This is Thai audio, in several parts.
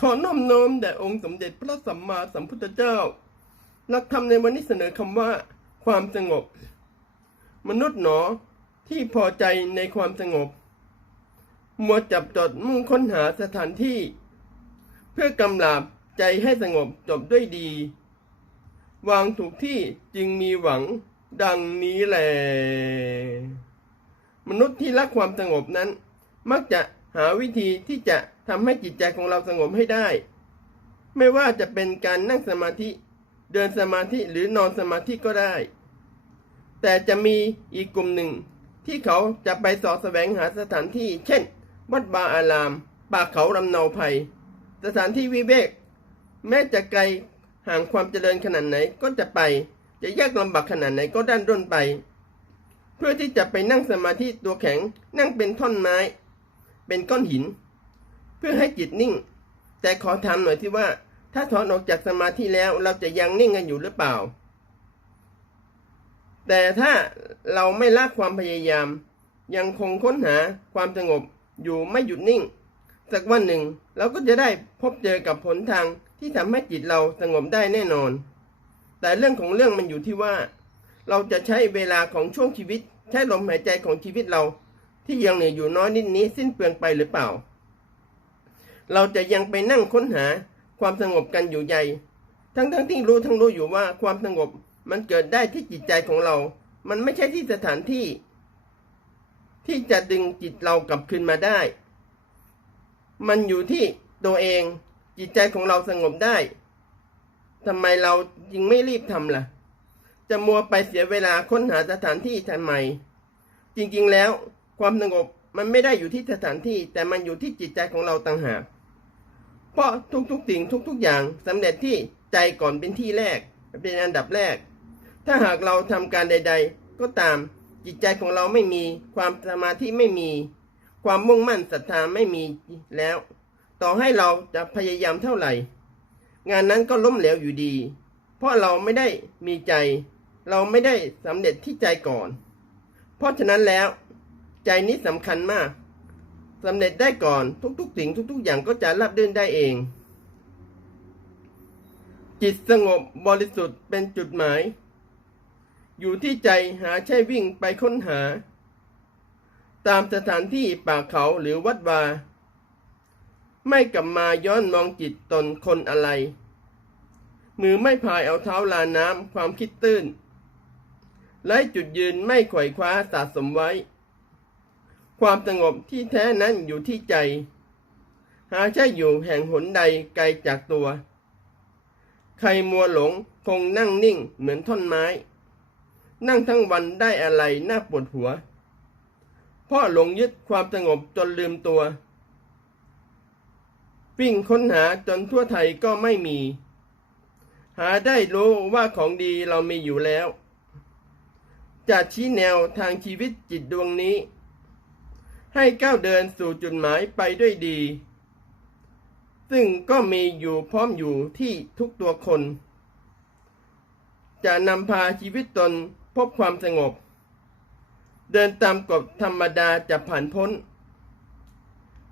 ขอน้อมน้อมแด่องค์สมเด็จพระสัมมาสัมพุทธเจ้า หลักธรรมในวันนี้เสนอคำว่า ความสงบ มนุษย์หนอที่พอใจในความสงบ มัวจับจดมุ่งค้นหาสถานที่ เพื่อกำลาบใจให้สงบจบด้วยดี วางถูกที่จึงมีหวังดังนี้แหละมนุษย์ที่รักความสงบนั้น มักจะ หาวิธีที่จะทำให้จิตใจของเราสงบให้ได้ ไม่ว่าจะเป็นการนั่งสมาธิ เดินสมาธิหรือนอนสมาธิก็ได้ แต่จะมีอีกกลุ่มหนึ่ง ที่เขาจะไปสอแสวงหาสถานที่ เช่น วัดบาอาราม ป่าเขาลำเนาไผ่สถานที่วิเวก แม้จะไกลห่างความเจริญขนาดไหนก็จะไป จะยากลำบากขนาดไหนก็ด้านด้นไป เพื่อที่จะไปนั่งสมาธิตัวแข็งนั่งเป็นท่อนไม้ เป็นก้อนหิน เพื่อให้จิตนิ่ง แต่ขอถามหน่อยที่ว่า ถ้าถอนออกจากสมาธิแล้วเราจะยังนิ่งกันอยู่หรือเปล่า แต่ถ้าเราไม่ละความพยายาม ยังคงค้นหาความสงบอยู่ไม่หยุดนิ่ง สักวันหนึ่งเราก็จะได้พบเจอกับผลทางที่ทำให้จิตเราสงบได้แน่นอน แต่เรื่องของเรื่องมันอยู่ที่ว่า เราจะใช้เวลาของช่วงชีวิต ใช้ลมหายใจของชีวิตเรา ที่ยังเหลืออยู่น้อยนิดนี้สิ้นเปลืองไปหรือเปล่า เราจะยังไปนั่งค้นหาความสงบกันอยู่ใหญ่ทั้งทั้งที่รู้ทั้งรู้อยู่ว่าความสงบมันเกิดได้ที่จิตใจของเรา มันไม่ใช่ที่สถานที่ ที่จะดึงจิตเรากลับคืนมาได้ มันอยู่ที่ตัวเองจิตใจของเราสงบได้ทำไมเราจึงไม่รีบทำล่ะ จะมัวไปเสียเวลาค้นหาสถานที่ทำไม จริงๆแล้ว ความสงบมันไม่ได้อยู่ที่สถานที่ แต่มันอยู่ที่จิตใจของเราต่างหากเพราะทุกๆสิ่งทุก ๆ อย่างสำเร็จที่ใจก่อนเป็นที่แรก เป็นอันดับแรก ถ้าหากเราทำการใด ๆ ก็ตามจิตใจของเราไม่มีความสมาธิไม่มี ความมุ่งมั่นศรัทธาไม่มีแล้ว ต่อให้เราจะพยายามเท่าไหร่ งานนั้นก็ล้มเหลวอยู่ดี เพราะเราไม่ได้มีใจ เราไม่ได้สำเร็จที่ใจก่อน เพราะฉะนั้นแล้ว ใจนี้สำคัญมากสำเร็จได้ก่อนทุกๆสิ่งทุก ๆ อย่างก็จะรับเดินได้เอง จิตสงบบริสุทธิ์เป็นจุดหมาย อยู่ที่ใจหาใช่วิ่งไปค้นหา ตามสถานที่ป่าเขาหรือวัดวา ไม่กลับมาย้อนมองจิตตนคนอะไร มือไม่พายเอาเท้าลาน้ำความคิดตื้น และจุดยืนไม่ไขว่คว้าสะสมไว้ ความสงบที่แท้นั้นอยู่ที่ใจ หาใช่อยู่แห่งหนใดไกลจากตัว ใครมัวหลงคงนั่งนิ่งเหมือนท่อนไม้ นั่งทั้งวันได้อะไรน่าปวดหัว เพราะหลงยึดความสงบจนลืมตัว วิ่งค้นหาจนทั่วไทยก็ไม่มี หาได้รู้ว่าของดีเรามีอยู่แล้ว จะชี้แนวทางชีวิตจิตดวงนี้ ให้ก้าวเดินสู่จุดหมายไปด้วยดี ซึ่งก็มีอยู่พร้อมอยู่ที่ทุกตัวคน จะนำพาชีวิตตนพบความสงบ เดินตามกฎธรรมดาจะผ่านพ้น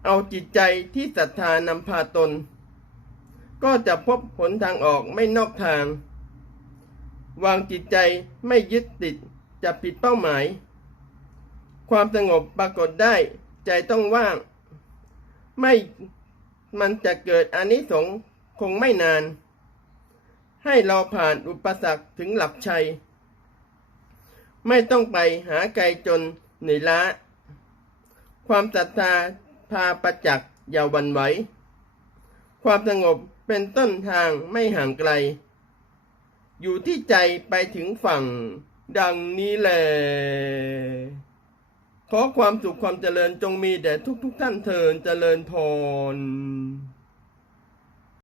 เอาจิตใจที่ศรัทธานำพาตน ก็จะพบผลทางออกไม่นอกทาง วางจิตใจไม่ยึดติดจะผิดเป้าหมาย ความสงบปรากฏได้ ใจต้องว่าง ไม่มันจะเกิดอานิสงส์คงไม่นาน ให้เราผ่านอุปสรรคถึงหลับชัย ไม่ต้องไปหาไกลจนเหนื่อยล้า ความศรัทธาพาประจักษ์อย่าวันไหว ความสงบเป็นต้นทางไม่ห่างไกล อยู่ที่ใจไปถึงฝั่งดังนี้แหละ ขอความสุขความเจริญจงมีแด่ทุกๆทท่านเทินเจริญพร